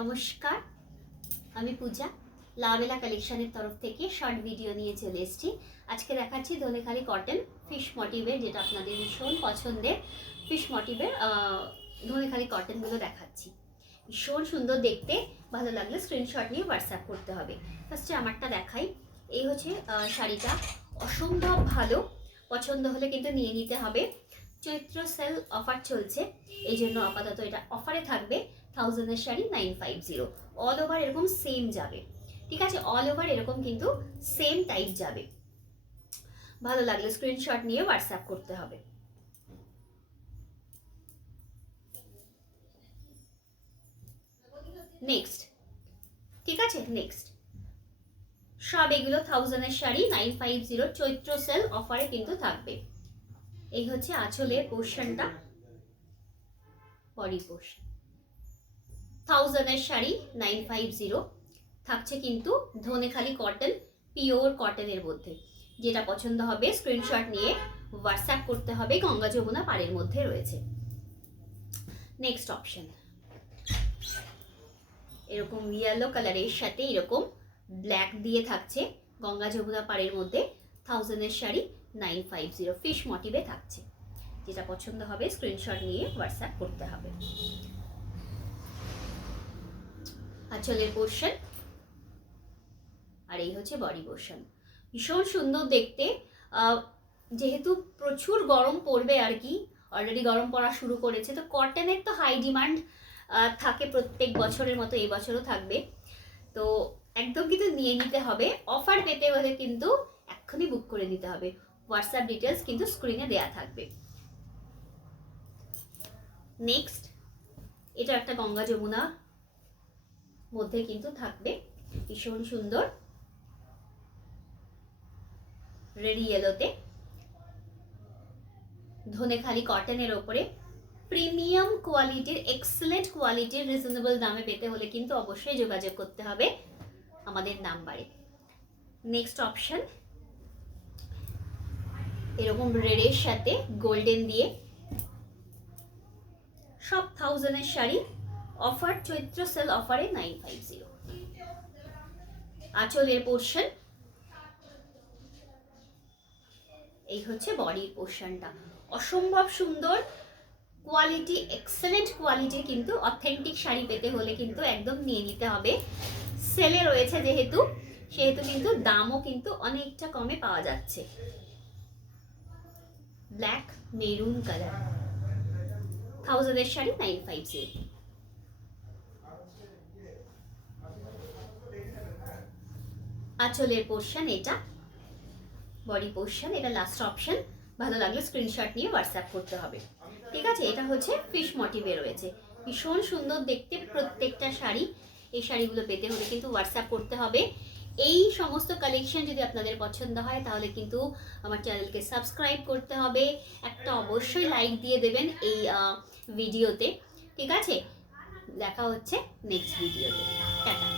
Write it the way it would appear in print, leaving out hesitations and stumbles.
নমস্কার, আমি পূজা লাভেলা কালেকশনের তরফ থেকে শর্ট ভিডিও নিয়ে চলে এসেছি। আজকে দেখাচ্ছি ধনেখালি কটন ফিশ মোটিভের, যেটা আপনাদের ভীষণ পছন্দের ফিশ মোটিভের ধনেখালি কটনগুলো দেখাচ্ছি। ভীষণ সুন্দর দেখতে, ভালো লাগলে স্ক্রিনশট নিয়ে হোয়াটসঅ্যাপ করতে হবে। ফার্স্টে আমারটা দেখাই। এই হচ্ছে শাড়িটা, অসম্ভব ভালো, পছন্দ হলে কিন্তু নিয়ে নিতে হবে। চৈত্র সেল অফার চলছে, এই জন্য আপাতত এটা অফারে থাকবে। 1000-এর শাড়ি 950, অল ওভার এরকম সেম যাবে। ঠিক আছে, অল ওভার এরকম কিন্তু সেম টাইপ যাবে। ভালো লাগলে স্ক্রিনশট নিয়ে হোয়াটসঅ্যাপ করতে হবে। নেক্সট, ঠিক আছে, নেক্সট সব এগুলো 1000-এর শাড়ি 950 চৈত্র সেল অফারে কিন্তু থাকবে। এই হচ্ছে আঁচলের পোর্শনটা, বডি পোর্শন। 1000-এর শাড়ি 950 থাকছে কিন্তু ধনেখালি কটন, পিওর কটনের মধ্যে। যেটা পছন্দ হবে স্ক্রিনশট নিয়ে হোয়াটসঅ্যাপ করতে হবে। গঙ্গা যমুনা পাড়ের মধ্যে রয়েছে। নেক্সট অপশন, এরকম ইয়েলো কালারের সাথে এরকম ব্ল্যাক দিয়ে থাকছে, গঙ্গা যমুনা পাড়ের মধ্যে। 1000-এর শাড়ি 950 ফিশ মোটিভে থাকছে। যেটা পছন্দ হবে স্ক্রিনশট নিয়ে হোয়াটসঅ্যাপ করতে হবে। আঁচলের পোর্শন আর এই হচ্ছে বডি পোর্শন। ভীষণ সুন্দর দেখতে। যেহেতু প্রচুর গরম পড়বে আর কি, অলরেডি গরম পড়া শুরু করেছে, তো কটনের তো হাই ডিমান্ড থাকে প্রত্যেক বছরের মতো এই বছরও থাকবে। তো একদম কিন্তু নিয়ে নিতে হবে। অফার পেতে হলে কিন্তু এক্ষুনি বুক করে নিতে হবে। হোয়াটসঅ্যাপ ডিটেলস কিন্তু স্ক্রিনে দেয়া থাকবে। নেক্সট, এটা একটা গঙ্গা যমুনা মধ্যে কিন্তু থাকবে, ভীষণ সুন্দর রেড ইয়েলোতে, ধনেখালি কটনের ওপরে। প্রিমিয়াম কোয়ালিটির, এক্সেলেন্ট কোয়ালিটির রিজনেবল দামে পেতে হলে কিন্তু অবশ্যই যোগাযোগ করতে হবে আমাদের নাম্বারে। নেক্সট অপশন, এরকম রেডের সাথে গোল্ডেন দিয়ে, সব 1000-এর শাড়ি অফার, চৈত্র সেল অফারে 950। আঁচলের পোর্শন, এই হচ্ছে বডির পোর্শনটা। অসম্ভব সুন্দর কোয়ালিটি, এক্সেলেন্ট কোয়ালিটির কিন্তু অথেন্টিক শাড়ি পেতে হলে কিন্তু একদম নিয়ে নিতে হবে। সেলে রয়েছে যেহেতু, সেহেতু কিন্তু দামও কিন্তু অনেকটা কমে পাওয়া যাচ্ছে। ব্ল্যাক মেরুন কালার, 1000-এর শাড়ি 950। আঁচলের পোর্শন এটা, বডি পোর্শন এটা লাস্ট অপশন। ভালো লাগলে স্ক্রিনশট নিয়ে হোয়াটসঅ্যাপ করতে হবে। ঠিক আছে, এটা হচ্ছে ফিশ মোটিভে রয়েছে। ভীষণ সুন্দর দেখতে প্রত্যেকটা শাড়ি। এই শাড়িগুলো পেতে হলে কিন্তু হোয়াটসঅ্যাপ করতে হবে। এই সমস্ত কালেকশন যদি আপনাদের পছন্দ হয় তাহলে কিন্তু আমার চ্যানেলকে সাবস্ক্রাইব করতে হবে। একটা অবশ্যই লাইক দিয়ে দেবেন এই ভিডিওতে। ঠিক আছে, দেখা হচ্ছে নেক্সট ভিডিওতে। টাটা।